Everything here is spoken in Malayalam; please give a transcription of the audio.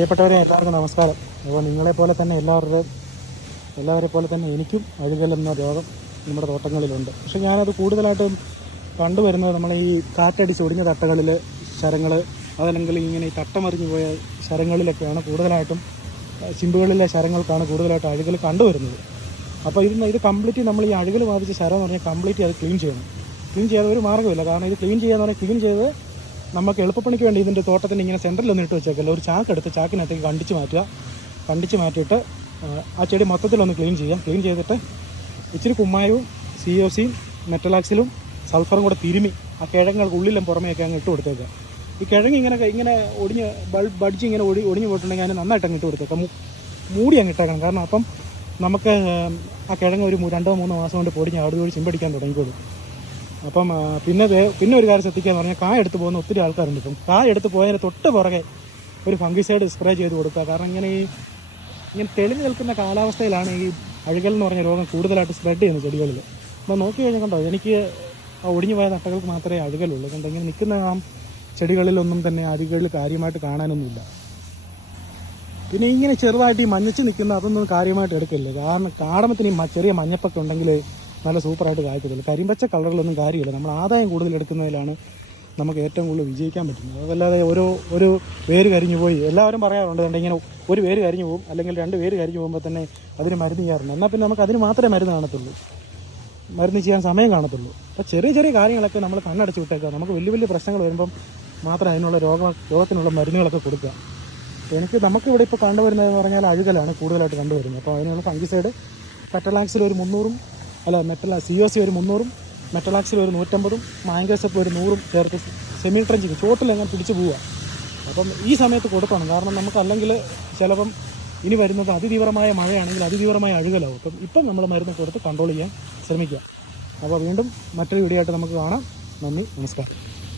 പ്രിയപ്പെട്ടവരെ എല്ലാവർക്കും നമസ്കാരം. അപ്പോൾ നിങ്ങളെപ്പോലെ തന്നെ എല്ലാവരെ പോലെ തന്നെ എനിക്കും അഴുകൽ എന്ന രോഗം നമ്മുടെ തോട്ടങ്ങളിലുണ്ട്. പക്ഷേ ഞാനത് കൂടുതലായിട്ടും കണ്ടുവരുന്നത് നമ്മൾ ഈ കാറ്റടിച്ച് ഒടിഞ്ഞ തട്ടകളിൽ ശരങ്ങൾ, അതല്ലെങ്കിൽ ഇങ്ങനെ ഈ തട്ടമറിഞ്ഞു പോയ ശരങ്ങളിലൊക്കെയാണ് കൂടുതലായിട്ടും, ചിമ്പുകളിലെ ശരങ്ങൾക്കാണ് കൂടുതലായിട്ട് അഴുകൽ കണ്ടുവരുന്നത്. അപ്പോൾ ഇത് കംപ്ലീറ്റ് നമ്മൾ ഈ അഴുകൽ ബാധിച്ച ശരം എന്ന് പറഞ്ഞാൽ കംപ്ലീറ്റ് അത് ക്ലീൻ ചെയ്യണം. ക്ലീൻ ചെയ്യാതെ ഒരു മാർഗ്ഗമില്ല. കാരണം ഇത് ക്ലീൻ ചെയ്യാന്ന് പറഞ്ഞാൽ ക്ലീൻ ചെയ്ത് നമുക്ക് എളുപ്പപ്പണിക്ക് വേണ്ടി ഇതിൻ്റെ തോട്ടത്തിൻ്റെ ഇങ്ങനെ സെൻറ്ററിലൊന്നും ഇട്ട് വെച്ചേക്കല്ല, ഒരു ചാക്കെടുത്ത് ചാക്കിനകത്തേക്ക് കണ്ടിച്ച് മാറ്റിയിട്ട് ആ ചെടി മൊത്തത്തിലൊന്ന് ക്ലീൻ ക്ലീൻ ചെയ്തിട്ട് ഇച്ചിരി കുമ്മായവും COCയും മെറ്റലാക്സിലും സൾഫറും കൂടെ തിരുമി ആ കിഴങ്ങൾക്ക് ഉള്ളിലും പുറമേയൊക്കെ അങ്ങ് ഇട്ട് കൊടുത്തേക്കുക. ഈ കിഴങ്ങ് ഇങ്ങനെ ഒടിഞ്ഞ് ബഡ്ജ് ഇങ്ങനെ ഒടിഞ്ഞു പോയിട്ടുണ്ടെങ്കിൽ അതിന് നന്നായിട്ട് അങ്ങ് ഇട്ട് കൊടുത്തേക്കാം, മൂടി അങ്ങ് ഇട്ടേക്കണം. കാരണം അപ്പം നമുക്ക് ആ കിഴങ്ങ് ഒരു 2-3 മാസം കൊണ്ട് പൊടിഞ്ഞ് ആടുകൂടി ചിമ്പടിക്കാൻ തുടങ്ങിക്കോളും. അപ്പം പിന്നെ ഒരു കാര്യം ശ്രദ്ധിക്കുക എന്ന് പറഞ്ഞാൽ കായ എടുത്ത് പോകുന്ന ഒത്തിരി ആൾക്കാരുണ്ട്. ഇപ്പം കായ എടുത്ത് പോയതിന് തൊട്ട് പുറകെ ഒരു ഫംഗിസൈഡ് സ്പ്രേ ചെയ്ത് കൊടുക്കുക. കാരണം ഇങ്ങനെ തെളിഞ്ഞ് നിൽക്കുന്ന കാലാവസ്ഥയിലാണ് ഈ അഴുകൽ എന്ന് പറഞ്ഞ രോഗം കൂടുതലായിട്ട് സ്പ്രെഡ് ചെയ്യുന്നത് ചെടികളിൽ. അപ്പോൾ നോക്കി കഴിഞ്ഞാൽ കണ്ടോ, എനിക്ക് ആ ഒടിഞ്ഞു പോയ തട്ടകൾക്ക് മാത്രമേ അഴുകലുള്ളൂ. കണ്ടോ, ഇങ്ങനെ നിൽക്കുന്ന ആ ചെടികളിലൊന്നും തന്നെ അഴുകൽ കാര്യമായിട്ട് കാണാനൊന്നുമില്ല. പിന്നെ ഇങ്ങനെ ചെറുതായിട്ട് ഈ മഞ്ഞച്ച് നിൽക്കുന്ന അതൊന്നും കാര്യമായിട്ട് എടുക്കില്ല. കാരണം കാടമത്തിന് ചെറിയ മഞ്ഞപ്പൊക്കെ ഉണ്ടെങ്കിൽ നല്ല സൂപ്പറായിട്ട് കായ്ക്കത്തുള്ളൂ. കരിമ്പച്ച കളറിലൊന്നും കാര്യമില്ല. നമ്മൾ ആദായം കൂടുതൽ എടുക്കുന്നതിലാണ് നമുക്ക് ഏറ്റവും കൂടുതൽ വിജയിക്കാൻ പറ്റുന്നത്. അതല്ലാതെ ഒരു വേര് കരിഞ്ഞു പോയി, എല്ലാവരും പറയാറുണ്ട് ഇങ്ങനെ ഒരു വേര് കരിഞ്ഞു പോകും, അല്ലെങ്കിൽ 2 വേര് കരിഞ്ഞു പോകുമ്പോൾ തന്നെ അതിന് മരുന്ന് ചെയ്യാറുണ്ട്. എന്നാൽ പിന്നെ നമുക്ക് അതിന് മാത്രമേ മരുന്ന് ചെയ്യാൻ സമയം കാണത്തുള്ളൂ. അപ്പോൾ ചെറിയ കാര്യങ്ങളൊക്കെ നമ്മൾ കണ്ണടച്ച് വിട്ടേക്കുക. നമുക്ക് വലിയ പ്രശ്നങ്ങൾ വരുമ്പം മാത്രമേ അതിനുള്ള രോഗത്തിനുള്ള മരുന്നുകളൊക്കെ കൊടുക്കുക. നമുക്കിവിടെ ഇപ്പോൾ കണ്ടുവരുന്നതെന്ന് പറഞ്ഞാൽ അഴുകലാണ് കൂടുതലായിട്ട് കണ്ടുവരുന്നത്. അപ്പോൾ അതിനുള്ള ഫംഗിസൈഡ് മെറ്റലാക്സിൽ ഒരു 300 COC ഒരു 300, മെറ്റലാക്സിൽ ഒരു 150, മാങ്കോസപ്പ് ഒരു 100 ചേർത്ത് സെമി ട്രെഞ്ചിങ് ചോട്ടിലങ്ങനെ പിടിച്ച് പോവുക. അപ്പം ഈ സമയത്ത് കൊടുക്കണം. കാരണം നമുക്കല്ലെങ്കിൽ ചിലപ്പം ഇനി വരുന്നത് അതിതീവ്രമായ മഴയാണെങ്കിൽ അതിതീവ്രമായ അഴുകലാവും. ഇപ്പം നമ്മൾ മരുന്ന് കൊടുത്ത് കൺട്രോൾ ചെയ്യാൻ ശ്രമിക്കുക. അപ്പോൾ വീണ്ടും മറ്റൊരു വീഡിയോ ആയിട്ട് നമുക്ക് കാണാം. നന്ദി, നമസ്കാരം.